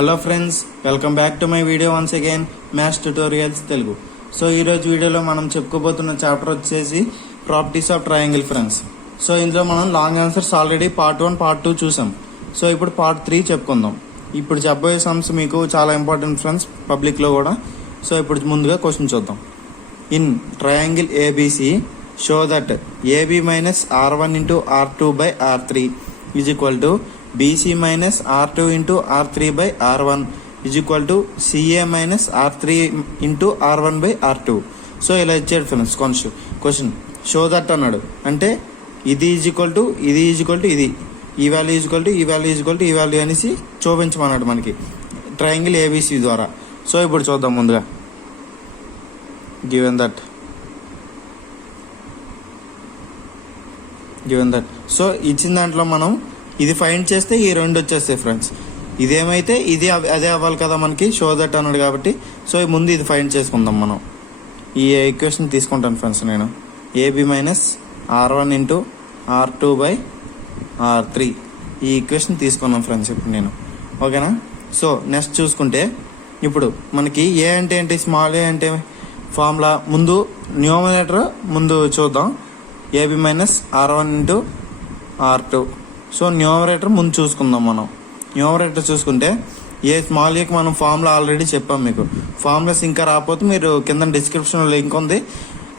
Hello friends, welcome back to my video once again maths tutorials Telugu. So ఈరోజు వీడియోలో మనం చెప్పుకోబోతున్న chapter వచ్చేసి properties of triangle friends. So ఇందులో మనం long answers already part 1 part 2 చూసాం. So ఇప్పుడు పార్ట్ 3 చెప్పుకుందాం. ఇప్పుడు చెప్పబోయే సమ్స్ మీకు చాలా ఇంపార్టెంట్ ఫ్రెండ్స్, పబ్లిక్లో కూడా. సో ఇప్పుడు ముందుగా క్వశ్చన్ చూద్దాం. In triangle ABC show that AB minus R1 into R2 by R3 is equal to BC minus R2 into R3 by R1 is equal to CA minus R3 into R1 by R2. So ఇలా ఇచ్చాడు friends question. Show that అన్నాడు అంటే ఇది is equal to ఇది is equal to ఇది, ఈ value is equal to ఈ value is equal to ఈ వాల్యూ అనేసి చూపించమన్నాడు మనకి ట్రయాంగిల్ ఏబిసి ద్వారా. సో ఇప్పుడు చూద్దాం. ముందుగా గివెన్ దట్ సో ఇచ్చిన దాంట్లో మనం ఇది ఫైండ్ చేస్తే ఈ రెండు వచ్చేస్తాయి ఫ్రెండ్స్. ఇదేమైతే ఇది అదే అవ్వాలి కదా మనకి, షో దట్ అన్నాడు కాబట్టి. సో ముందు ఇది ఫైండ్ చేసుకుందాం మనం. ఈ ఈక్వేషన్ తీసుకుంటాను ఫ్రెండ్స్ నేను. AB minus R1 into R2 by R3 ఈ ఈక్వేషన్ తీసుకున్నాం ఫ్రెండ్స్ ఇప్పుడు నేను. ఓకేనా? సో నెక్స్ట్ చూసుకుంటే ఇప్పుడు మనకి ఏ అంటే ఏంటి, స్మాల్ ఏ అంటే ఫార్ములా. ముందు న్యూమరేటర్ ముందు చూద్దాం. AB minus R1 into R2. So numerator ముందు చూసుకుందాం మనం. న్యూమరేటర్ చూసుకుంటే ఏ స్మాల్ ఏకి మనం ఫార్ములా ఆల్రెడీ చెప్పాం మీకు. ఫార్ములాస్ ఇంకా రాకపోతే మీరు కింద డిస్క్రిప్షన్లో లింక్ ఉంది,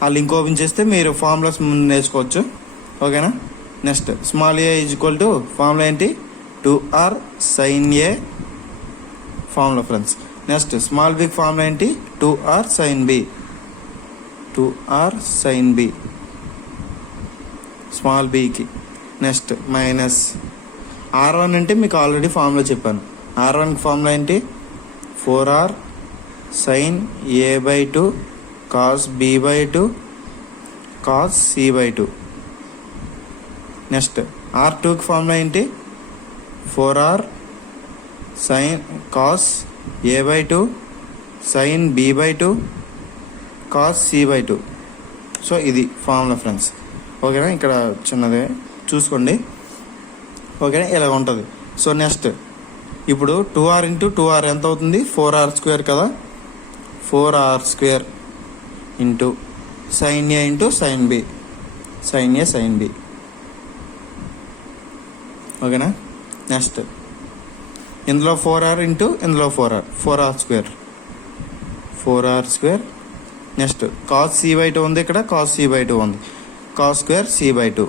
ఆ లింక్ ఓపెన్ చేస్తే మీరు ఫార్ములాస్ ముందు నేర్చుకోవచ్చు. ఓకేనా? Next small a is equal to formula ఏంటి, 2R sin A formula friends. Next small big formula ఏంటి, 2R sin B. 2R sin B small బీకి. నెక్స్ట్ మైనస్ R1 అంటే మీకు ఆల్రెడీ ఫార్ములా చెప్పాను. R1 ఫార్ములా ఏంటి, 4R sin A/2 cos B/2 cos C/2. Next R2కి formula ఏంటి, 4R sin cos A/2 sin B/2 cos C/2. So ఇది formula friends. ఓకేనా? ఇక్కడ చిన్నదే చూసుకోండి. ఓకేనా? ఇలా ఉంటుంది. సో నెక్స్ట్ ఇప్పుడు 2R ఇంటూ 2R ఎంత అవుతుంది, 4R స్క్వేర్ కదా. 4R స్క్వేర్ ఇంటూ సైన్ ఏ ఇంటూ సైన్ బి, సైన్ ఏ సైన్ బి. ఓకేనా? నెక్స్ట్ ఇందులో 4R ఇంటూ ఇందులో 4R, 4R square, 4R square. Next cos C/2 ఉంది, ఇక్కడ కాస్ C/2 ఉంది, కాస్ స్క్వేర్ C/2.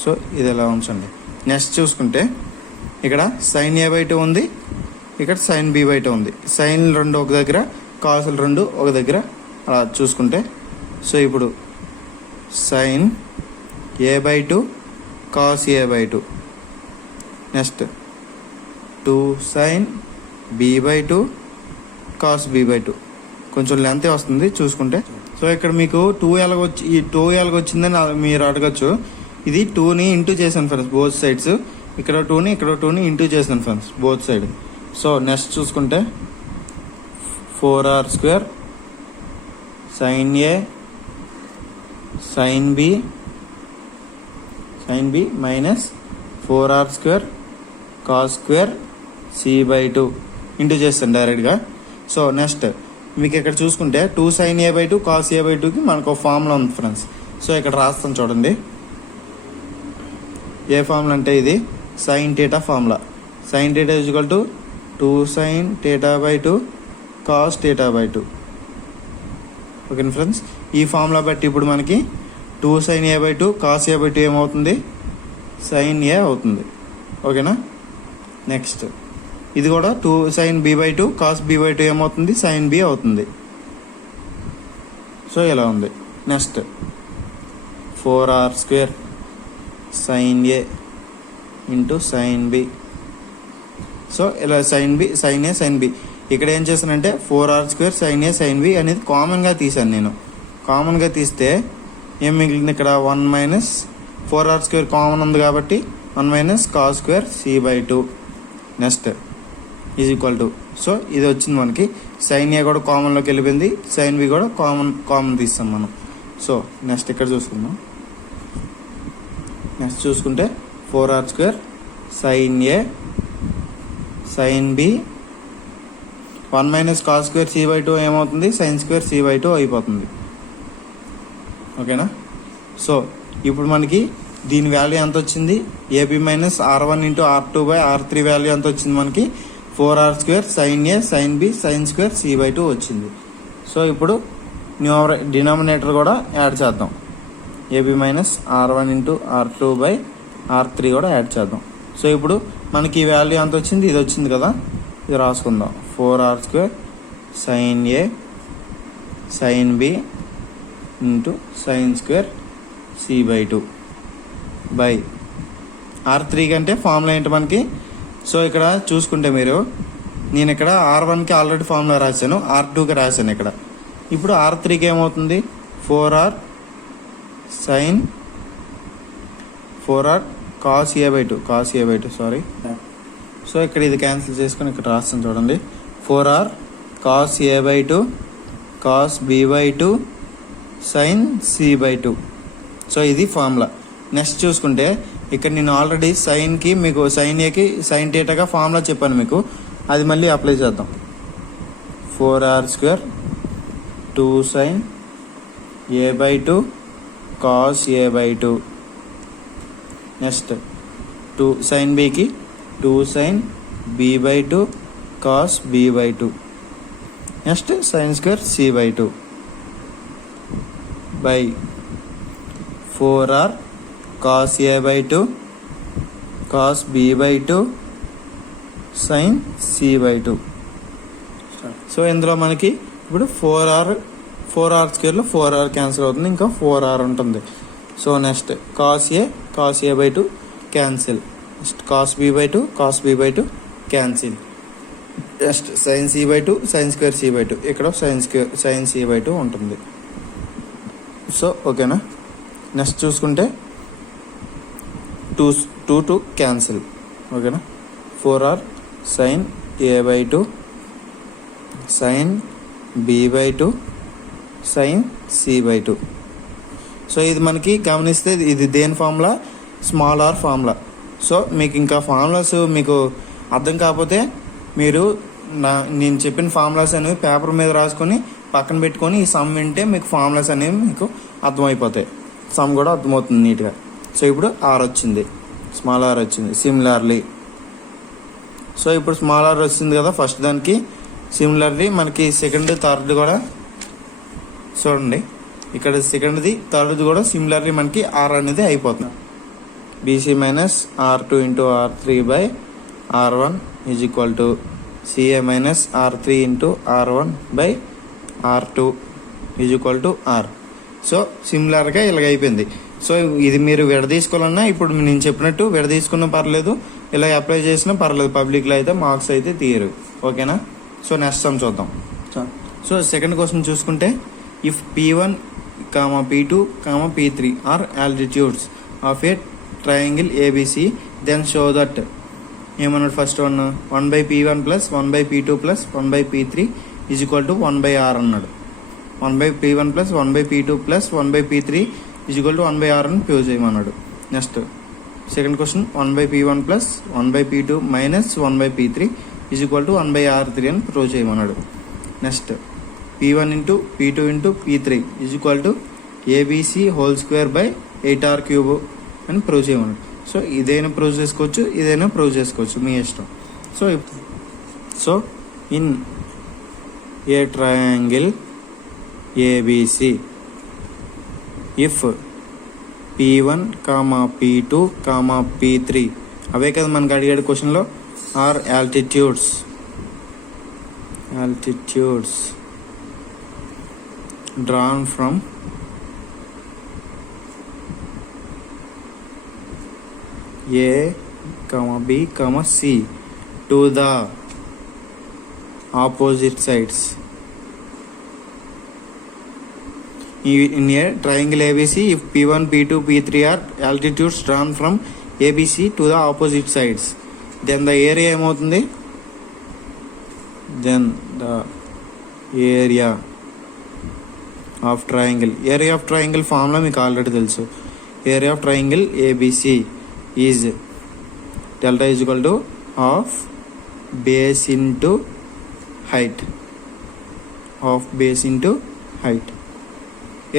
సో ఇది ఎలా ఉంచండి. నెక్స్ట్ చూసుకుంటే ఇక్కడ సైన్ A/2 ఉంది, ఇక్కడ సైన్ B/2 ఉంది. సైన్ రెండు ఒక దగ్గర, కాసులు రెండు ఒక దగ్గర, అలా చూసుకుంటే. సో ఇప్పుడు sine A/2 cos A/2. Next 2 sine B/2 cos B/2. కొంచెం లెంత్ వస్తుంది చూసుకుంటే. సో ఇక్కడ మీకు 2 ఎలాగొచ్చి ఈ 2 ఎలాగొచ్చిందని మీరు అడగచ్చు. ఇది 2ని ఇంటూ చేశాను ఫ్రెండ్స్ బోత్ సైడ్స్. ఇక్కడ 2ని ఇక్కడ 2ని ఇంటూ చేశాను friends both side. So next చూసుకుంటే 4R స్క్వేర్ సైన్ ఏ sine b minus 4R square cos square C/2 into చేస్తాను డైరెక్ట్గా. సో నెక్స్ట్ మీకు ఇక్కడ చూసుకుంటే 2 sin A/2 cos A/2కి మనకు ఫార్ములా ఉంది ఫ్రెండ్స్. సో ఇక్కడ రాస్తాను చూడండి. ఏ ఫార్ములా అంటే ఇది sine theta formula. Sine theta is equal to 2 sin θ/2 cos θ/2. ఓకేనా ఫ్రెండ్స్? ఈ ఫార్ములా బట్టి ఇప్పుడు మనకి 2 sin A/2 cos A/2 ఏమవుతుంది, సైన్ ఏ అవుతుంది. ఓకేనా? నెక్స్ట్ ఇది కూడా 2 sin B/2 cos B/2 ఏమవుతుంది, సైన్ బి అవుతుంది. సో ఇలా ఉంది. నెక్స్ట్ 4R స్క్వేర్ సైన్ ఏ ఇంటూ సైన్ బి. సో ఇలా సైన్ బి సైన్ ఏ సైన్ బి. ఇక్కడ ఏం చేశానంటే 4R స్క్వేర్ సైన్ ఏ సైన్ బి అనేది కామన్గా తీసాను నేను. కామన్గా తీస్తే ఏం మిగిలింది, ఇక్కడ 1 మైనస్ 4R స్క్వేర్ కామన్ ఉంది కాబట్టి 1 minus cos square C/2. Next is equal to, so ఇది వచ్చింది మనకి. సైన్ ఏ కూడా కామన్లోకి వెళ్ళిపోయింది, సైన్ బి కూడా కామన్ తీస్తాం మనం. సో నెక్స్ట్ ఇక్కడ చూసుకుందాం. నెక్స్ట్ చూసుకుంటే 4R square sine A sine B 1 minus cos square C by 2 ఏమవుతుంది, సైన్ స్క్వేర్ సి బై 2 అయిపోతుంది. ఓకేనా. సో ఇప్పుడు మనకి దీని వాల్యూ ఎంత వచ్చింది, AB minus R1 into R2 by R3 value ఎంత వచ్చింది మనకి, 4R square sine A sine B sine square C by 2 వచ్చింది. సో ఇప్పుడు డినామినేటర్ కూడా యాడ్ చేద్దాం, AB minus R1 into R2 by R3 కూడా యాడ్ చేద్దాం. సో ఇప్పుడు మనకి ఈ వాల్యూ ఎంత వచ్చింది, ఇది వచ్చింది కదా, ఇది రాసుకుందాం. 4R square sine A sine B into sine square C by 2 by R3 కంటే ఫార్ములా ఏంటి మనకి. సో ఇక్కడ చూసుకుంటే మీరు, నేను ఇక్కడ R1కి ఆల్రెడీ ఫార్ములా రాశాను, R2కి రాశాను ఇక్కడ. ఇప్పుడు R3కి ఏమవుతుంది, 4R sine 4R cos A by 2 cos A by 2 sorry. So ఇక్కడ ఇది క్యాన్సిల్ చేసుకొని ఇక్కడ రాస్తాను చూడండి, 4R cos A by 2 cos B by 2 sine C by 2. So ఇది ఫార్ములా. నెక్స్ట్ చూసుకుంటే ఇక్కడ నేను ఆల్రెడీ సైన్కి మీకు సైన్ ఏకి సైన్ థీటాగా ఫార్ములా చెప్పాను మీకు, అది మళ్ళీ అప్లై చేద్దాం. 4R square 2 sine A by 2 cos A by 2. Next 2 sine బికి 2 sine B by 2 cos B by 2. Next sine square C by 2 by 4R cos A by 2 cos B by 2 sine C by 2. So ఇందులో మనకి ఇప్పుడు 4R స్క్వేర్లో 4R cancel అవుతుంది, ఇంకా 4R ఉంటుంది. So next cos A by 2 cancel, next cos B by 2 cos B by 2 cancel. Next sine C by 2 sine square C by 2, ఇక్కడ sign C by 2 ఉంటుంది. So ఓకేనా. Next చూసుకుంటే 2 cancel. ఓకేనా. 4R sine A by 2 sine B by 2 sine C by 2. So ఇది మనకి గమనిస్తే ఇది దేని formula, small r formula. So మీకు ఇంకా ఫార్ములాస్ మీకు అర్థం కాకపోతే మీరు నేను చెప్పిన ఫార్ములాస్ అనేవి పేపర్ మీద రాసుకొని పక్కన పెట్టుకొని ఈ సమ్ వింటే మీకు ఫార్ములాస్ అనేవి మీకు అర్థమైపోతాయి, సమ్ కూడా అర్థమవుతుంది నీట్గా. సో ఇప్పుడు ఆర్ వచ్చింది, స్మాల్ ఆర్ వచ్చింది. సిమిలర్లీ సో ఇప్పుడు స్మాల్ ఆర్ వచ్చింది కదా ఫస్ట్ దానికి, సిమిలర్లీ మనకి సెకండ్ థర్డ్ కూడా చూడండి, ఇక్కడ సెకండ్ది థర్డ్ది కూడా సిమిలర్లీ మనకి ఆర్ అనేది అయిపోతుంది. BC minus R2 into R3 by R1 is equal to CA minus R3 into R1 by R2 is equal to r. So సిమిలర్గా ఇలాగ అయిపోయింది. సో ఇది మీరు విడదీసుకోవాలన్నా ఇప్పుడు నేను చెప్పినట్టు విడదీసుకున్నా పర్లేదు, ఇలా అప్లై చేసినా పర్లేదు, పబ్లిక్లో అయితే మార్క్స్ అయితే తీయరు. ఓకేనా. సో నెక్స్ట్ సమ్ చూద్దాం. సో సెకండ్ క్వశ్చన్ చూసుకుంటే, if P1, P2, P3 are altitudes of a triangle ABC, then show that ఏమన్నాడు first 1/P1 plus 1/P2 plus 1/P3 is equal to 1/R అన్నాడు. 1/P1 plus 1/P2 plus 1/P3 is equal to 1/R అని prove చేయమన్నాడు. Next second question 1/P1 plus 1/P2 minus 1/P3 is equal to 1/R3 అని prove చేయమన్నాడు. Next P1 into P2 into P3 is equal to ABC whole square by 8R cube అని prove చేయమన్నాడు. So ఇదైనా prove చేసుకోవచ్చు, ఇదైనా prove చేసుకోవచ్చు, మీ ఇష్టం. So in a triangle ABC, if P1, P2, P3 అవే కదా మనకు అడిగాడు క్వశ్చన్లో, are altitudes drawn from A, B, C to the opposite sides. In a triangle ABC, if P1, P2, P3 are altitudes drawn from ABC to the opposite sides, then the area ఏమవుతుంది, then the area of triangle. Area of triangle formula మీకు already తెలుసు. Area of triangle ABC is delta is equal to half base into height, half base into height,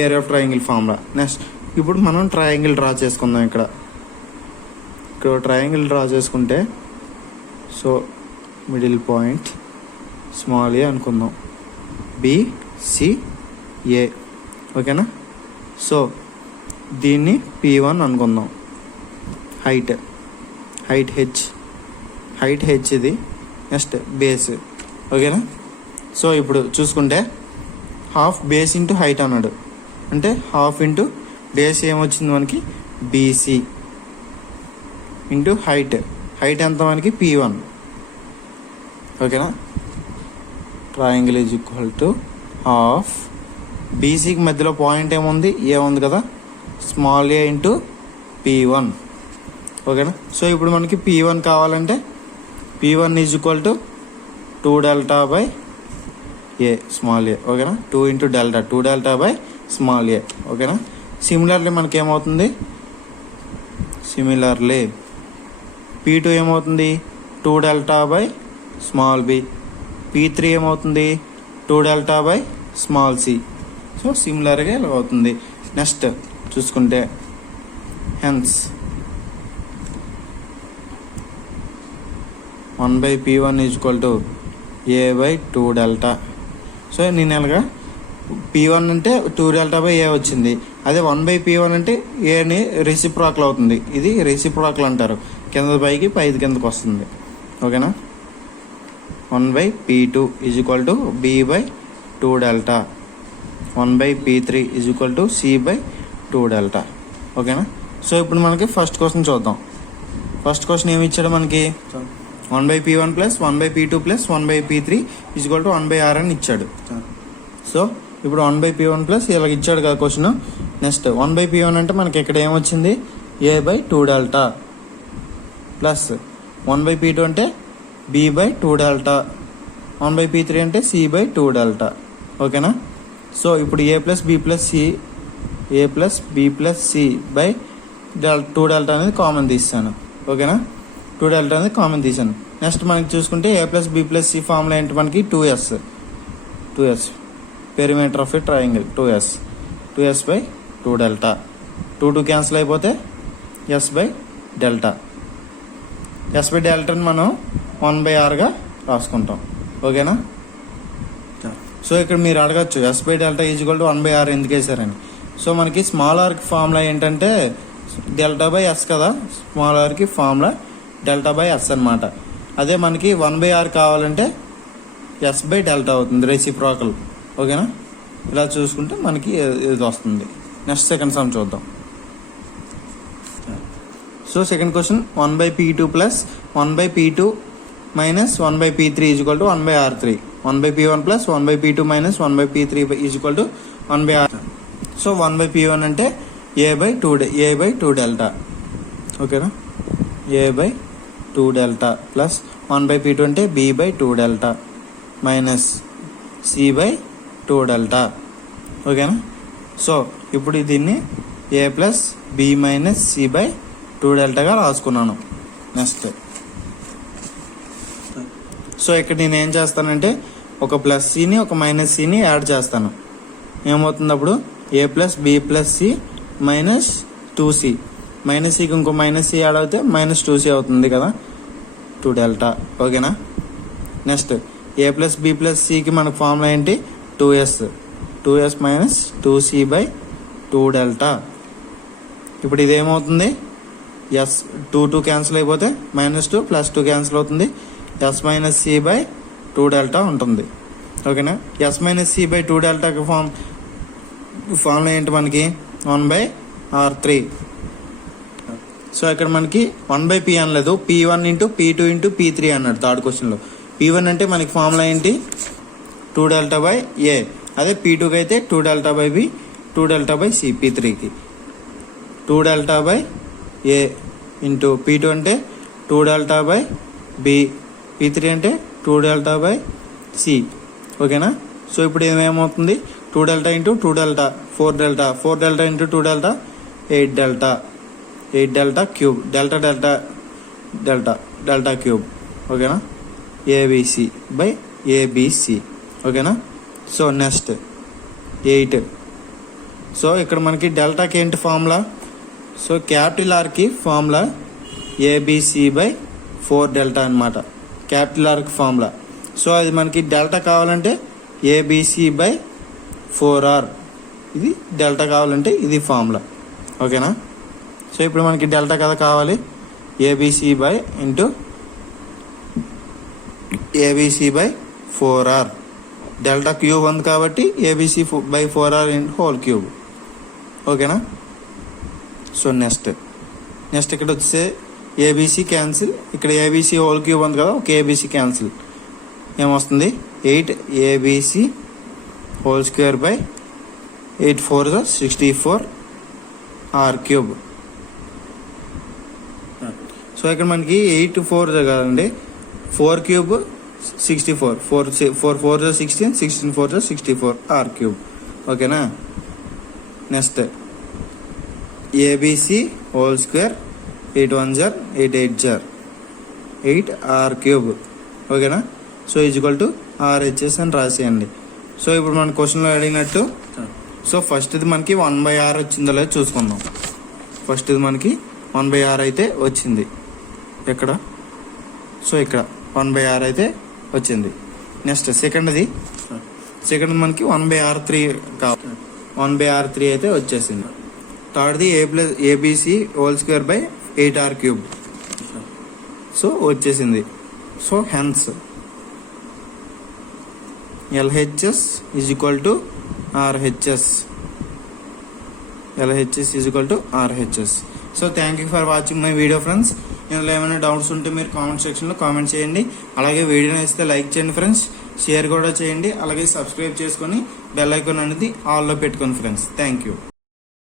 area of triangle formula. Next ఇప్పుడు మనం triangle draw చేసుకుందాం. ఇక్కడ triangle draw చేసుకుంటే so middle point small ఏ అనుకుందాం, BCA. ఓకేనా? So దీన్ని P1 అనుకుందాం. Height H ఇది. Next base. ఓకేనా? సో ఇప్పుడు చూసుకుంటే హాఫ్ బేస్ ఇంటూ హైట్ అన్నాడు, అంటే హాఫ్ ఇంటూ బేస్ ఏమొచ్చింది మనకి BC ఇంటూ హైట్ ఎంత మనకి P1. ఓకేనా? Triangle is equal to half బీసీకి మధ్యలో పాయింట్ ఏముంది, ఏ ఉంది కదా, స్మాల్ ఏ ఇంటూ P1. ఓకేనా? సో ఇప్పుడు మనకి P1 కావాలంటే P1 is equal to 2 delta by a small a. ఓకేనా? 2 into delta, 2 delta by small a. ఓకేనా? సిమిలర్లీ మనకి ఏమవుతుంది, P2 ఏమవుతుంది 2 delta by small B, P3 ఏమవుతుంది 2 delta by small c. So సిమిలర్గా ఇలా అవుతుంది. నెక్స్ట్ చూసుకుంటే hence 1/P1 is equal to A/2 delta. So నేను ఇలాగా P1 అంటే 2 డెల్టా బై ఏ వచ్చింది. అదే 1/P1 అంటే ఏని రెసిప్రాకల్ అవుతుంది. ఇది రెసిప్రాకల్ అంటారు, కింద పైకి పైది కిందకి వస్తుంది. ఓకేనా? 1/P2 is equal to B/2 delta, 1/P3 is equal to C/2 delta. ఓకేనా? సో ఇప్పుడు మనకి ఫస్ట్ క్వశ్చన్ చూద్దాం. ఫస్ట్ క్వశ్చన్ ఏమి ఇచ్చాడు మనకి, 1/P1 plus 1/P2 plus 1/P3 is equal to 1/R అని ఇచ్చాడు. సో ఇప్పుడు 1/P1 ప్లస్ ఇలా ఇచ్చాడు కదా క్వశ్చన్. నెక్స్ట్ 1/P1 అంటే మనకి ఇక్కడ ఏమొచ్చింది A/2 డెల్టా ప్లస్ 1/P2 అంటే B/2 డెల్టా, 1/P3 అంటే C/2 డెల్టా. ఓకేనా? సో ఇప్పుడు A plus B plus C by 2 delta అనేది కామన్ తీసాను. ఓకేనా? 2 డెల్టా అనేది కామన్ తీసాను. నెక్స్ట్ మనకి చూసుకుంటే A plus B plus C formula ఏంటి మనకి 2S perimeter of a triangle 2S by 2 delta. 2 cancel అయిపోతే S by delta. S by డెల్టాని మనం 1/Rగా రాసుకుంటాం. ఓకేనా? సో ఇక్కడ మీరు అడగచ్చు S by delta is equal to 1/R ఎందుకు వేసారని. సో మనకి స్మాల్ ఆర్కి ఫార్ములా ఏంటంటే డెల్టా బై S కదా, స్మాల్ ఆర్కి ఫార్ములా డెల్టా బై S అనమాట. అదే మనకి 1/R కావాలంటే S బై డెల్టా అవుతుంది, రెసిప్రోకల్. ఓకేనా? ఇలా చూసుకుంటే మనకి ఇది వస్తుంది. నెక్స్ట్ సెకండ్ సమ్ చూద్దాం. So second question 1/P2 plus 1/P2 minus 1/P3 is equal to 1/R3, 1/P1 plus 1/P2 minus 1/P3 is equal to 1/R. So 1/P1 అంటే A/2 డెల్టా. ఓకేనా? A/2 డెల్టా ప్లస్ 1/P2 అంటే B/2 delta minus C/2 delta. ఓకేనా? So ఇప్పుడు దీన్ని A plus B minus C/2 డెల్టాగా రాసుకున్నాను. Next so ఇక్కడ నేను ఏం చేస్తానంటే ఒక ప్లస్ సిని ఒక మైనస్ సిని యాడ్ చేస్తాను. ఏమవుతుంది అప్పుడు A plus B plus C minus 2C, minus సికి ఇంకో మైనస్ సి యాడ్ అవుతే మైనస్ 2C అవుతుంది కదా, 2 డెల్టా. ఓకేనా? Next A plus B plus సికి మనకు ఫార్ములా ఏంటి 2S మైనస్ 2C/2 డెల్టా. ఇప్పుడు ఇదేమవుతుంది S 2 క్యాన్సిల్ అయిపోతే -2 +2 క్యాన్సిల్ అవుతుంది, S మైనస్ C/2 డెల్టా ఉంటుంది. ఓకేనా? S మైనస్ C/2 డెల్టాకి ఫార్ములా ఏంటి మనకి 1/R3. సో ఇక్కడ మనకి 1/P అనలేదు, P1 into P2 into P3 అన్నాడు థర్డ్ క్వశ్చన్లో. P1 అంటే మనకి ఫార్ములా ఏంటి 2 డెల్టా బై ఏ, అదే P2కి అయితే 2 delta by B, 2 delta by C. P3కి 2 delta by A into P2 అంటే 2 డెల్టా బై B, P3 అంటే 2 డెల్టా బై C. ఓకేనా? సో ఇప్పుడు ఏమేమవుతుంది 2 delta into 2 delta 4 delta, 4 delta into 2 delta 8 delta, 8 delta cube, delta cube. ఓకేనా? ABC by ABC. ఓకేనా. So next 8. So ఇక్కడ మనకి డెల్టాకి ఏంటి ఫార్ములా? సో క్యాపిటల్ ఆర్కి ఫార్ములా ఏబిసి బై 4 డెల్టా అనమాట. క్యాపిటల్ ఆర్కి ఫార్ములా. సో అది మనకి డెల్టా కావాలంటే ఏబిసి బై 4R. ఇది డెల్టా కావాలంటే ఇది ఫార్ములా. ఓకేనా. సో ఇప్పుడు మనకి డెల్టా కదా కావాలి, ABC by into ABC by 4R. Delta cube ఉంది కాబట్టి ABC by 4R into whole cube. ఓకేనా. సో నెక్స్ట్ ఇక్కడ వచ్చే ఏబిసి క్యాన్సిల్, ఇక్కడ ఏబిసి హోల్ క్యూబ్ ఉంది కదా, ఒక ఏబిసి క్యాన్సిల్. ఏమొస్తుంది? 8 ABC whole square by 8 4 64 R cube. So ఇక్కడ మనకి 8 4 కదండి, 4 క్యూబ్ 64, 4 4 16, 16 4 64 R క్యూబ్. ఓకేనా. Next ABC whole square 8 1 8 8 8 R cube. ఓకేనా. సో ఈజ్వల్ టు RHS అని రాసేయండి. సో ఇప్పుడు మన క్వశ్చన్లో అడిగినట్టు సో ఫస్ట్ ఇది మనకి 1/R వచ్చిందో లేదో చూసుకుందాం. ఫస్ట్ ఇది మనకి 1/R అయితే వచ్చింది. ఎక్కడ? సో ఇక్కడ 1/R అయితే వచ్చింది. నెక్స్ట్ సెకండ్ది మనకి 1/R3 కావాలి, 1/R3 అయితే వచ్చేసింది. థర్డ్ది ABC whole square by 8R cube. So వచ్చేసింది. So hence LHS is equal to RHS. LHS is equal to RHS. So thank you for watching my video friends. ఇందులో ఏమైనా డౌట్స్ ఉంటే మీరు కామెంట్ సెక్షన్లో కామెంట్ చేయండి. అలాగే వీడియోని ఇస్తే లైక్ చేయండి ఫ్రెండ్స్, షేర్ కూడా చేయండి. అలాగే సబ్స్క్రైబ్ చేసుకొని బెల్ ఐకాన్ అనేది ఆల్లో పెట్టుకోండి ఫ్రెండ్స్. Thank you.